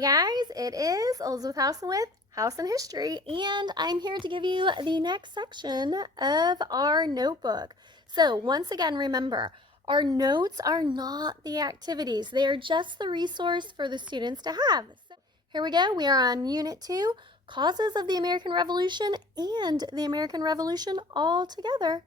Hey guys, it is Elizabeth House with House and History, and I'm here to give you the next section of our notebook. So once again, remember, our notes are not the activities. They are just the resource for the students to have. So here we go. We are on Unit 2, Causes of the American Revolution and the American Revolution all together.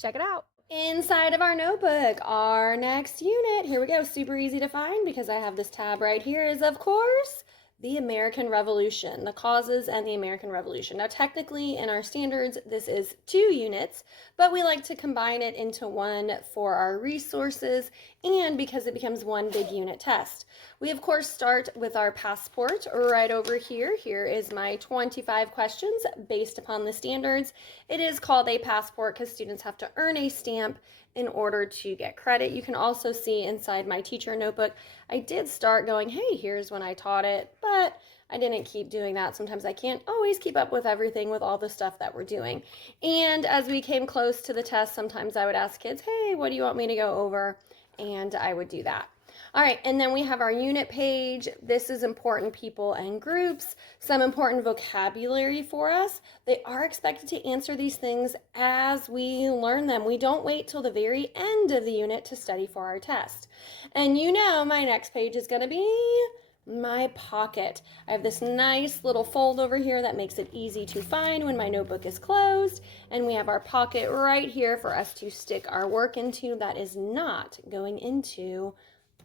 Check it out. Inside of our notebook, our next unit, here we go, super easy to find because I have this tab right here, is of course the American Revolution, the causes and the American Revolution. Now technically in our standards this is 2 units, but we like to combine it into one for our resources and because it becomes one big unit test. We of course start with our passport right over here. Here is my 25 questions based upon the standards. It is called a passport because students have to earn a stamp in order to get credit. You can also see inside my teacher notebook, I did start going, hey, here's when I taught it, but I didn't keep doing that. Sometimes I can't always keep up with everything with all the stuff that we're doing. And as we came close to the test, sometimes I would ask kids, hey, what do you want me to go over? And I would do that. All right, and then we have our unit page. This is important people and groups, some important vocabulary for us. They are expected to answer these things as we learn them. We don't wait till the very end of the unit to study for our test. And you know my next page is going to be my pocket. I have this nice little fold over here that makes it easy to find when my notebook is closed. And we have our pocket right here for us to stick our work into that is not going into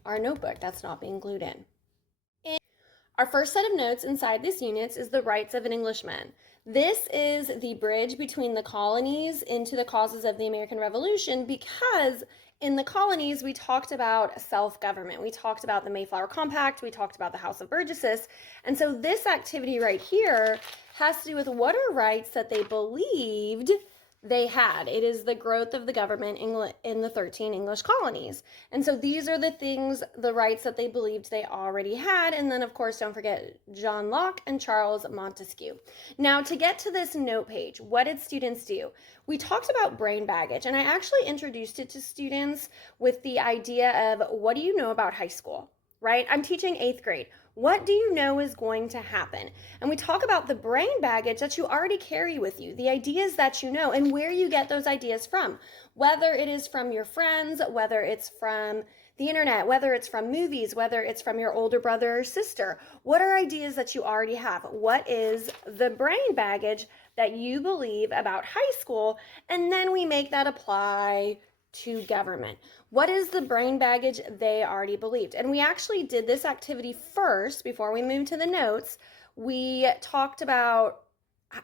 our notebook. That's not being glued in. And our first set of notes inside this unit is the rights of an Englishman. This is the bridge between the colonies into the causes of the American Revolution because in the colonies we talked about self-government. We talked about the Mayflower Compact. We talked about the House of Burgesses. And so this activity right here has to do with what are rights that they believed they had. It is the growth of the government in the 13 English colonies. And so these are the things, the rights that they believed they already had. And then of course, don't forget John Locke and Charles Montesquieu. Now to get to this note page, what did students do? We talked about brain baggage, and I actually introduced it to students with the idea of what do you know about high school, right? I'm teaching 8th grade. What do you know is going to happen? And we talk about the brain baggage that you already carry with you, the ideas that you know, and where you get those ideas from. Whether it is from your friends, whether it's from the internet, whether it's from movies, whether it's from your older brother or sister. What are ideas that you already have? What is the brain baggage that you believe about high school? And then we make that apply to government. What is the brain baggage they already believed? And we actually did this activity first before we moved to the notes. We talked about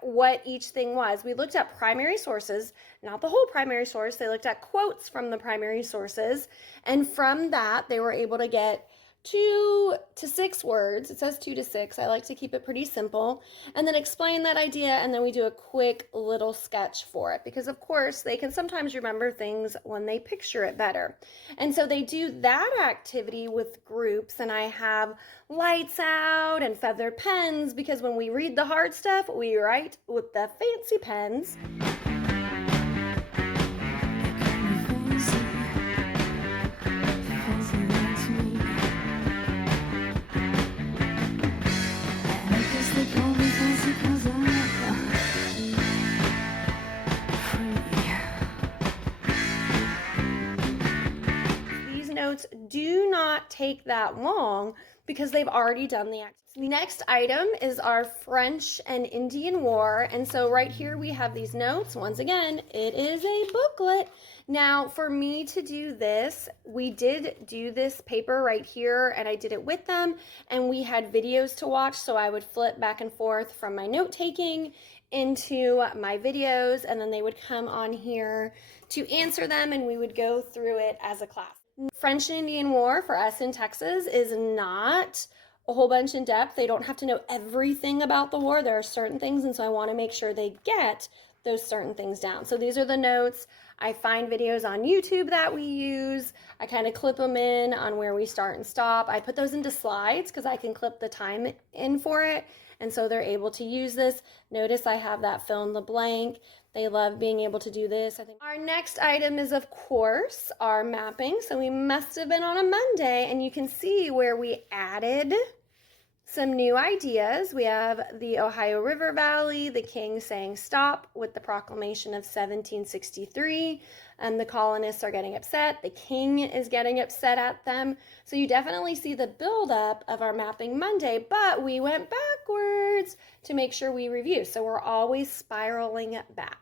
what each thing was. We looked at primary sources, not the whole primary source. They looked at quotes from the primary sources. And from that, they were able to get 2 to 6 words. It says 2 to 6. I like to keep it pretty simple. And then explain that idea, and then we do a quick little sketch for it because of course they can sometimes remember things when they picture it better. And so they do that activity with groups, and I have lights out and feathered pens because when we read the hard stuff, we write with the fancy pens. Notes do not take that long because they've already done the activity. The next item is our French and Indian War, and so right here we have these notes. Once again, it is a booklet. Now for me to do this, we did do this paper right here and I did it with them, and we had videos to watch, so I would flip back and forth from my note taking into my videos, and then they would come on here to answer them and we would go through it as a class. French and Indian War for us in Texas is not a whole bunch in depth. They don't have to know everything about the war. There are certain things, and so I want to make sure they get those certain things down. So these are the notes. I find videos on YouTube that we use. I kind of clip them in on where we start and stop. I put those into slides because I can clip the time in for it, and so they're able to use this. Notice I have that fill in the blank. They love being able to do this. I think our next item is, of course, our mapping. So we must have been on a Monday, and you can see where we added Some new ideas. We have the Ohio River Valley, the king saying stop with the proclamation of 1763. And the colonists are getting upset. The king is getting upset at them. So you definitely see the buildup of our Mapping Monday, but we went backwards to make sure we review. So we're always spiraling back.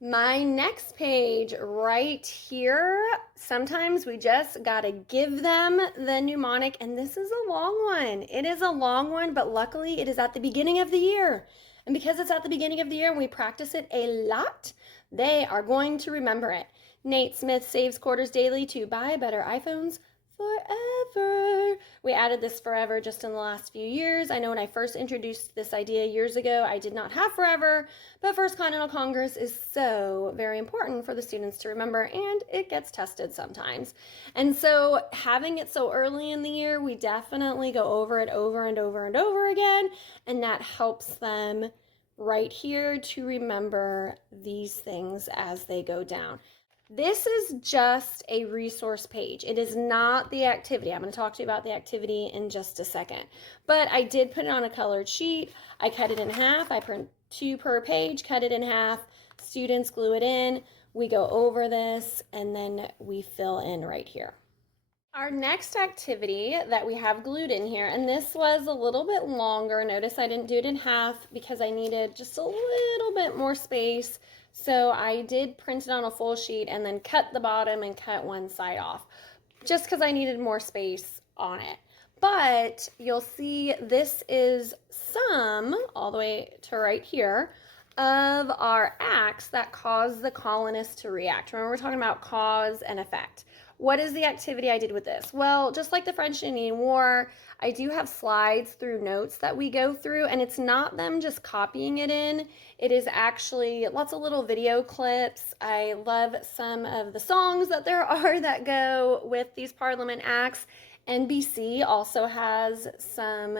My next page right here, sometimes we just gotta give them the mnemonic, and this is a long one. It is a long one, but luckily it is at the beginning of the year. And because it's at the beginning of the year and we practice it a lot, they are going to remember it. Nate Smith saves quarters daily to buy better iPhones forever. We added this forever just in the last few years. I know when I first introduced this idea years ago, I did not have forever, but First Continental Congress is so very important for the students to remember, and it gets tested sometimes. And so having it so early in the year, we definitely go over it over and over and over again, and that helps them right here to remember these things as they go down. This is just a resource page. It is not the activity. I'm going to talk to you about the activity in just a second. But I did put it on a colored sheet. I cut it in half. I print 2 per page, cut it in half. Students glue it in. We go over this, and then we fill in right here. Our next activity that we have glued in here, and this was a little bit longer. Notice I didn't do it in half because I needed just a little bit more space. So I did print it on a full sheet and then cut the bottom and cut one side off just because I needed more space on it. But you'll see this is some, all the way to right here, of our acts that cause the colonists to react. Remember, we're talking about cause and effect. What is the activity I did with this? Well, just like the French and Indian War, I do have slides through notes that we go through, and it's not them just copying it in. It is actually lots of little video clips. I love some of the songs that there are that go with these Parliament acts. NBC also has some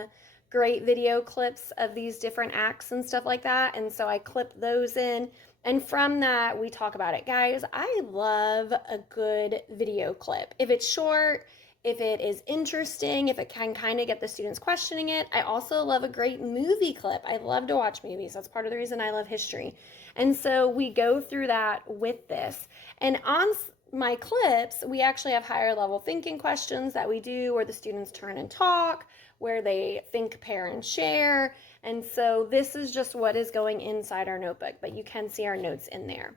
great video clips of these different acts and stuff like that, and so I clip those in. And from that, we talk about it. Guys, I love a good video clip. If it's short, if it is interesting, if it can kind of get the students questioning it. I also love a great movie clip. I love to watch movies. That's part of the reason I love history. And so we go through that with this. And on my clips, we actually have higher level thinking questions that we do where the students turn and talk, where they think, pair, and share. And so this is just what is going inside our notebook, but you can see our notes in there.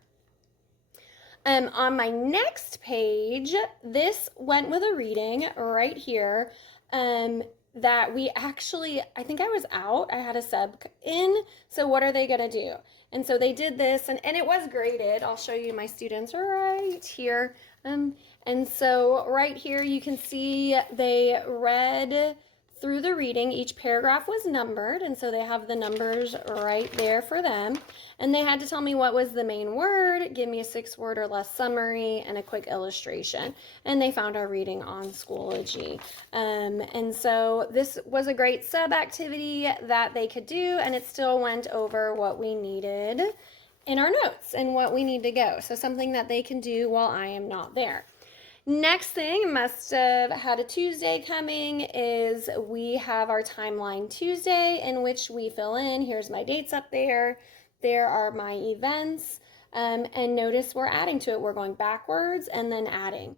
On my next page, this went with a reading right here that we actually, I think I was out, I had a sub in, so what are they gonna do? And so they did this, and it was graded. I'll show you my students right here. And so right here you can see they read through the reading. Each paragraph was numbered, and so they have the numbers right there for them. And they had to tell me what was the main word, give me a 6-word or less summary, and a quick illustration. And they found our reading on Schoology. And so this was a great sub-activity that they could do, and it still went over what we needed in our notes and what we need to go. So something that they can do while I am not there. Next thing, must have had a Tuesday coming, is we have our Timeline Tuesday in which we fill in. Here's my dates up there. There are my events. And notice we're adding to it. We're going backwards and then adding.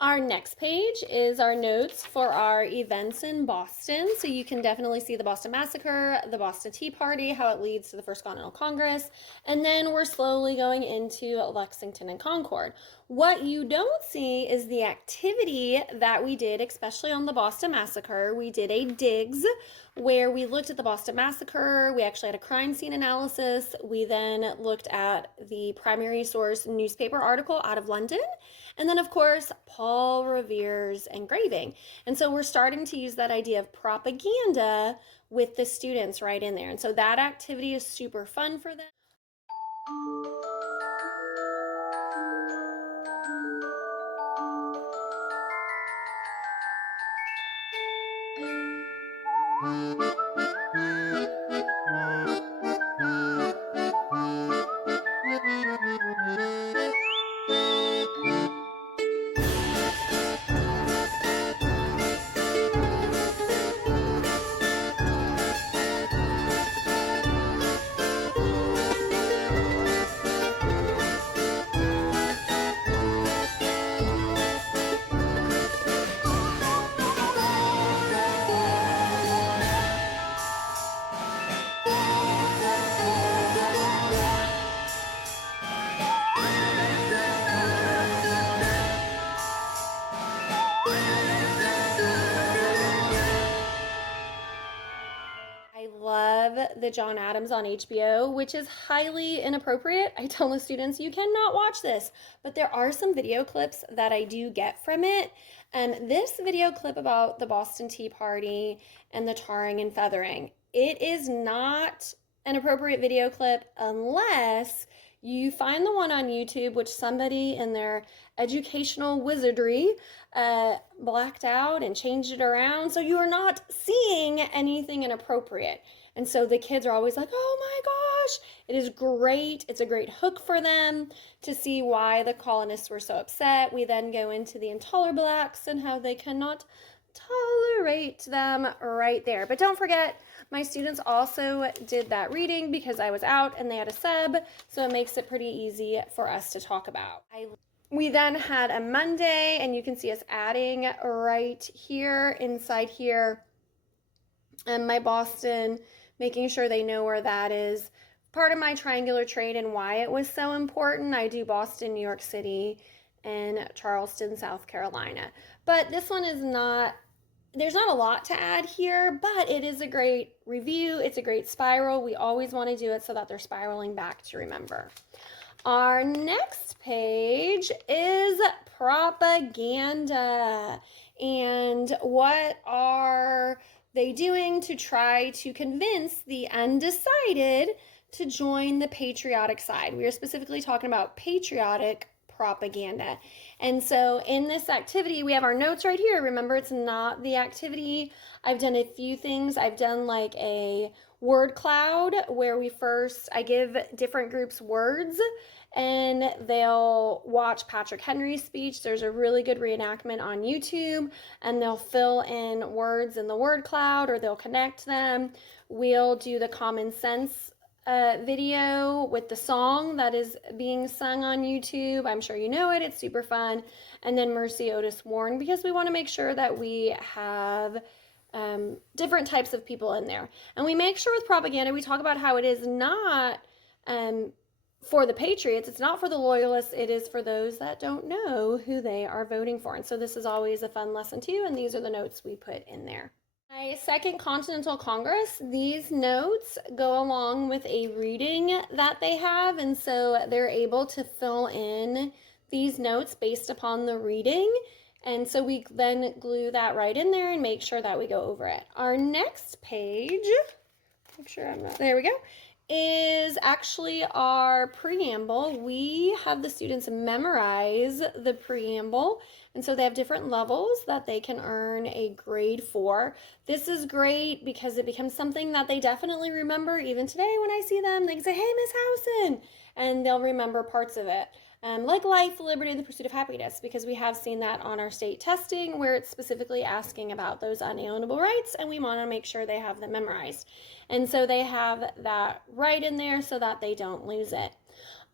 Our next page is our notes for our events in Boston. So you can definitely see the Boston Massacre, the Boston Tea Party, how it leads to the First Continental Congress, and then we're slowly going into Lexington and Concord. What you don't see is the activity that we did, especially on the Boston Massacre. We did a DIGS where we looked at the Boston Massacre. We actually had a crime scene analysis. We then looked at the primary source newspaper article out of London. And then, of course, Paul Revere's engraving. And so we're starting to use that idea of propaganda with the students right in there. And so that activity is super fun for them. the John Adams on HBO, which is highly inappropriate. I tell the students, you cannot watch this, but there are some video clips that I do get from it. This video clip about the Boston Tea Party and the tarring and feathering, it is not an appropriate video clip unless you find the one on YouTube, which somebody in their educational wizardry blacked out and changed it around, so you are not seeing anything inappropriate. And so the kids are always like, oh my gosh, it is great. It's a great hook for them to see why the colonists were so upset. We then go into the intolerable acts and how they cannot tolerate them right there. But don't forget, my students also did that reading because I was out and they had a sub, so it makes it pretty easy for us to talk about. We then had a Monday, and you can see us adding right here, inside here, and my Boston, making sure they know where that is. Part of my triangular trade and why it was so important, I do Boston, New York City, and Charleston, South Carolina. But this one is not, there's not a lot to add here, but it is a great review. It's a great spiral. We always want to do it so that they're spiraling back to remember. Our next page is propaganda. And what are they doing to try to convince the undecided to join the patriotic side? We are specifically talking about patriotic propaganda. And so in this activity, we have our notes right here. Remember, it's not the activity. I've done a few things. I've done like a word cloud where I give different groups words and they'll watch Patrick Henry's speech. There's a really good reenactment on YouTube, and they'll fill in words in the word cloud or they'll connect them. We'll do the common sense video with the song that is being sung on YouTube. I'm sure you know it. It's super fun. And then Mercy Otis Warren, because we want to make sure that we have different types of people in there. And we make sure with propaganda, we talk about how it is not for the patriots. It's not for the loyalists. It is for those that don't know who they are voting for. And so this is always a fun lesson too. And these are the notes we put in there. My Second Continental Congress, these notes go along with a reading that they have, and so they're able to fill in these notes based upon the reading, and so we then glue that right in there and make sure that we go over it. Our next page, make sure I'm not, there we go, is actually our preamble. We have the students memorize the preamble, and so they have different levels that they can earn a grade for. This is great because it becomes something that they definitely remember. Even today when I see them, they can say, hey, Miss Howson, and they'll remember parts of it. Like life, liberty, and the pursuit of happiness, because we have seen that on our state testing where it's specifically asking about those unalienable rights, and we want to make sure they have them memorized. And so they have that right in there so that they don't lose it.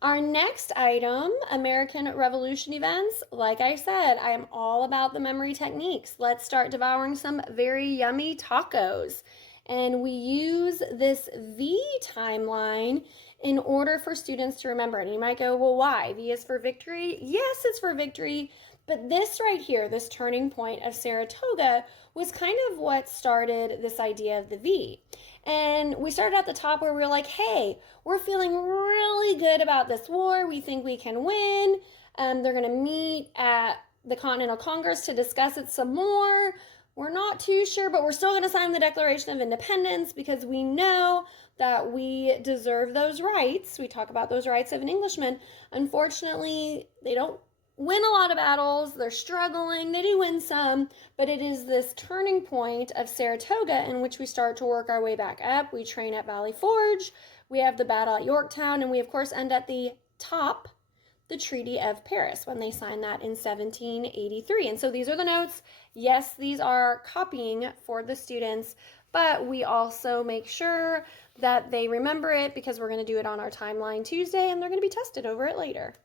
Our next item, American Revolution events. Like I said, I am all about the memory techniques. Let's start devouring some very yummy tacos. And we use this V timeline in order for students to remember it. And you might go, well, why? V is for victory? Yes, it's for victory. But this right here, this turning point of Saratoga, was kind of what started this idea of the V. And we started at the top where we were like, hey, we're feeling really good about this war. We think we can win. They're going to meet at the Continental Congress to discuss it some more. We're not too sure, but we're still going to sign the Declaration of Independence because we know that we deserve those rights. We talk about those rights of an Englishman. Unfortunately, they don't win a lot of battles. They're struggling. They do win some, but it is this turning point of Saratoga in which we start to work our way back up. We train at Valley Forge. We have the battle at Yorktown, and we, of course, end at the top, the Treaty of Paris, when they signed that in 1783. And so these are the notes. Yes, these are copying for the students, but we also make sure that they remember it because we're going to do it on our timeline Tuesday, and they're going to be tested over it later.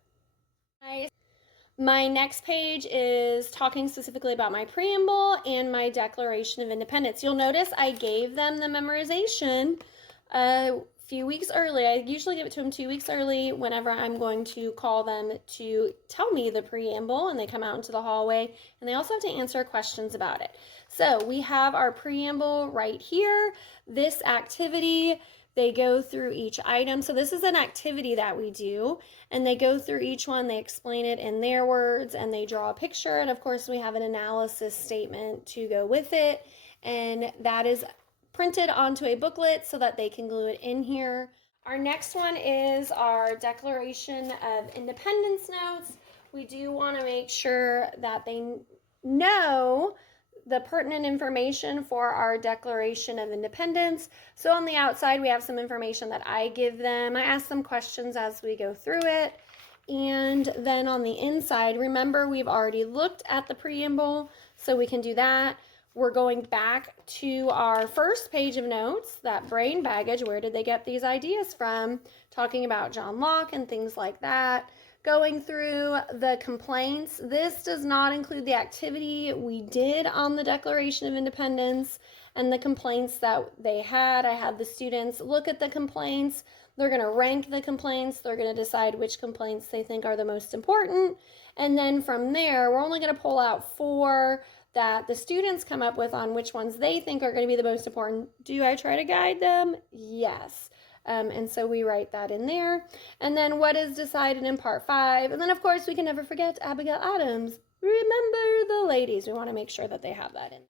My next page is talking specifically about my preamble and my Declaration of Independence. You'll notice I gave them the memorization a few weeks early. I usually give it to them 2 weeks early whenever I'm going to call them to tell me the preamble, and they come out into the hallway, and they also have to answer questions about it. So we have our preamble right here. This activity, They go through each item. So this is an activity that we do, and they go through each one, they explain it in their words, and they draw a picture. And of course, we have an analysis statement to go with it, and that is printed onto a booklet so that they can glue it in here. Our next one is our Declaration of Independence notes. We do want to make sure that they know the pertinent information for our Declaration of Independence. So on the outside, we have some information that I give them. I ask them questions as we go through it. And then on the inside, remember, we've already looked at the preamble, so we can do that. We're going back to our first page of notes, that brain baggage. Where did they get these ideas from? Talking about John Locke and things like that. Going through the complaints. This does not include the activity we did on the Declaration of Independence and the complaints that they had. I had the students look at the complaints. They're going to rank the complaints. They're going to decide which complaints they think are the most important. And then from there, we're only going to pull out 4 that the students come up with on which ones they think are going to be the most important. Do I try to guide them? Yes. And so we write that in there. And then what is decided in part 5. And then, of course, we can never forget Abigail Adams. Remember the ladies. We want to make sure that they have that in.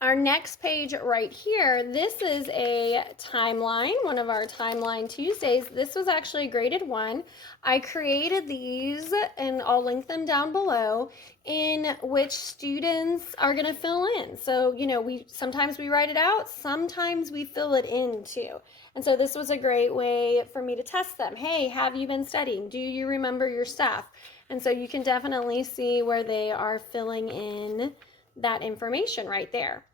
Our next page right here, this is a timeline, one of our Timeline Tuesdays. This was actually a graded one. I created these, and I'll link them down below, in which students are going to fill in. So, you know, sometimes we write it out, sometimes we fill it in too. And so this was a great way for me to test them. Hey, have you been studying? Do you remember your stuff? And so you can definitely see where they are filling in that information right there.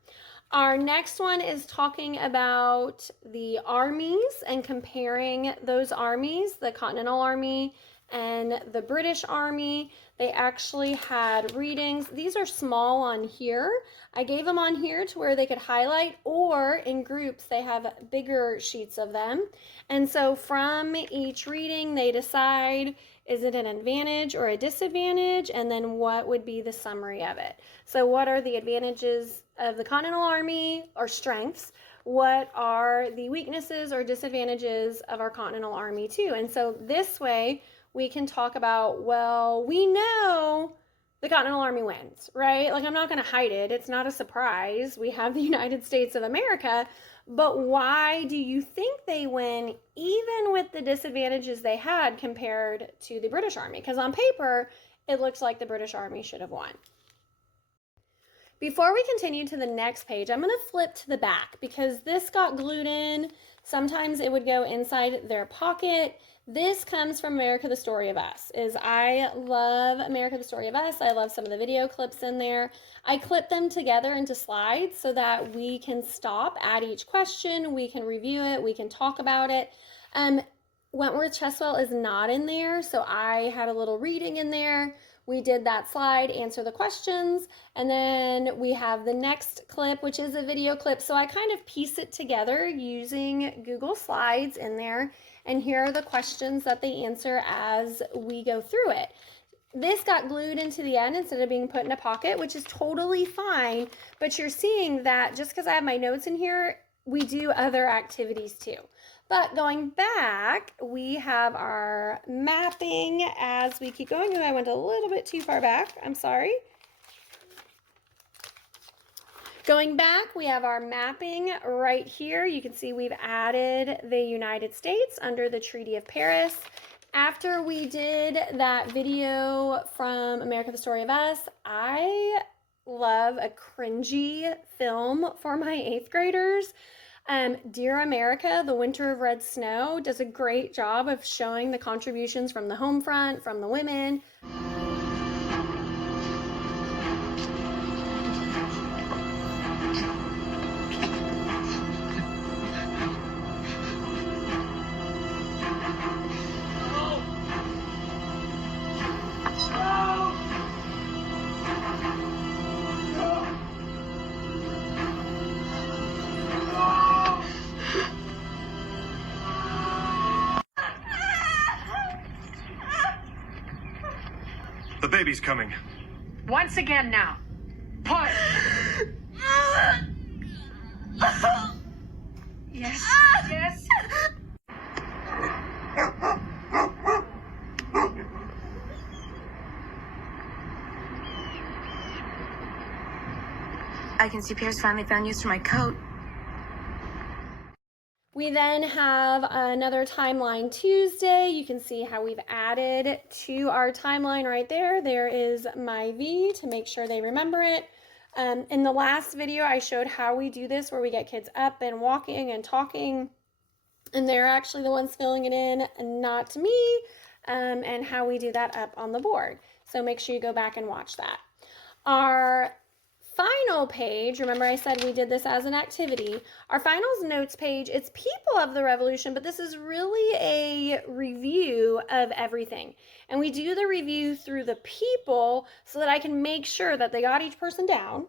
Our next one is talking about the armies and comparing those armies, the Continental Army and the British Army. They actually had readings. These are small on here. I gave them on here to where they could highlight, or in groups they have bigger sheets of them. And so from each reading they decide, is it an advantage or a disadvantage, and then what would be the summary of it. So what are the advantages of the Continental Army, or strengths? What are the weaknesses or disadvantages of our Continental Army too? And so this way we can talk about, well, we know the Continental Army wins, right? Like, I'm not going to hide it. It's not a surprise. We have the United States of America, but why do you think they win, even with the disadvantages they had compared to the British Army? Because on paper, it looks like the British Army should have won. Before we continue to the next page, I'm going to flip to the back because this got glued in. Sometimes it would go inside their pocket. This comes from America, the Story of Us. I love America, the Story of Us. I love some of the video clips in there. I clip them together into slides so that we can stop at each question. We can review it. We can talk about it. Wentworth Cheswell is not in there, so I had a little reading in there. We did that slide, answer the questions, and then we have the next clip, which is a video clip. So I kind of piece it together using Google Slides in there, and here are the questions that they answer as we go through it. This got glued into the end instead of being put in a pocket, which is totally fine, but you're seeing that just because I have my notes in here, we do other activities too. But going back, we have our mapping as we keep going. I went a little bit too far back. I'm sorry. Going back, we have our mapping right here. You can see we've added the United States under the Treaty of Paris. After we did that video from America, the Story of Us, I love a cringy film for my 8th graders. Dear America, The Winter of Red Snow does a great job of showing the contributions from the home front, from the women. The baby's coming. Once again now. Push. Yes. Yes. I can see Pierce finally found use for my coat. We then have another timeline Tuesday. You can see how we've added to our timeline right there. There is my V to make sure they remember it. In the last video, I showed how we do this, where we get kids up and walking and talking, and they're actually the ones filling it in, not me, and how we do that up on the board. So make sure you go back and watch that. Our final page, remember I said we did this as an activity. Our finals notes page, it's people of the revolution, but this is really a review of everything. And we do the review through the people so that I can make sure that they got each person down,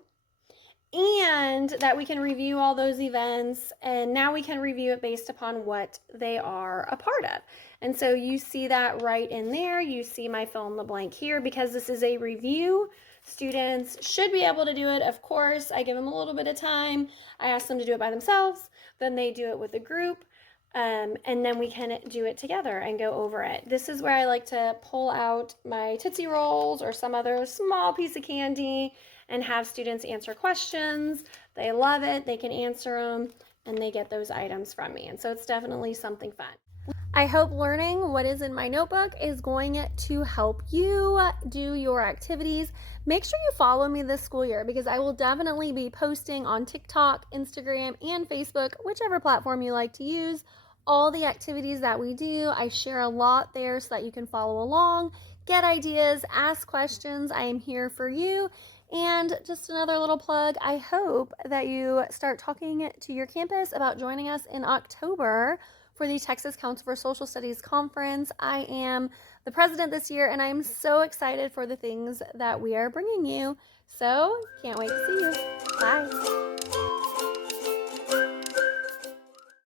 and that we can review all those events, and now we can review it based upon what they are a part of. And so you see that right in there. You see my fill in the blank here. Because this is a review, students should be able to do it. Of course, I give them a little bit of time. I ask them to do it by themselves, then they do it with a group, and then we can do it together and go over it. This is where I like to pull out my Tootsie Rolls or some other small piece of candy and have students answer questions. They love it, they can answer them, and they get those items from me. And so it's definitely something fun. I hope learning what is in my notebook is going to help you do your activities. Make sure you follow me this school year, because I will definitely be posting on TikTok, Instagram, and Facebook, whichever platform you like to use, all the activities that we do. I share a lot there so that you can follow along, get ideas, ask questions. I am here for you. And just another little plug, I hope that you start talking to your campus about joining us in October for the Texas Council for Social Studies Conference. I am the president this year, and I'm so excited for the things that we are bringing you. So can't wait to see you. Bye.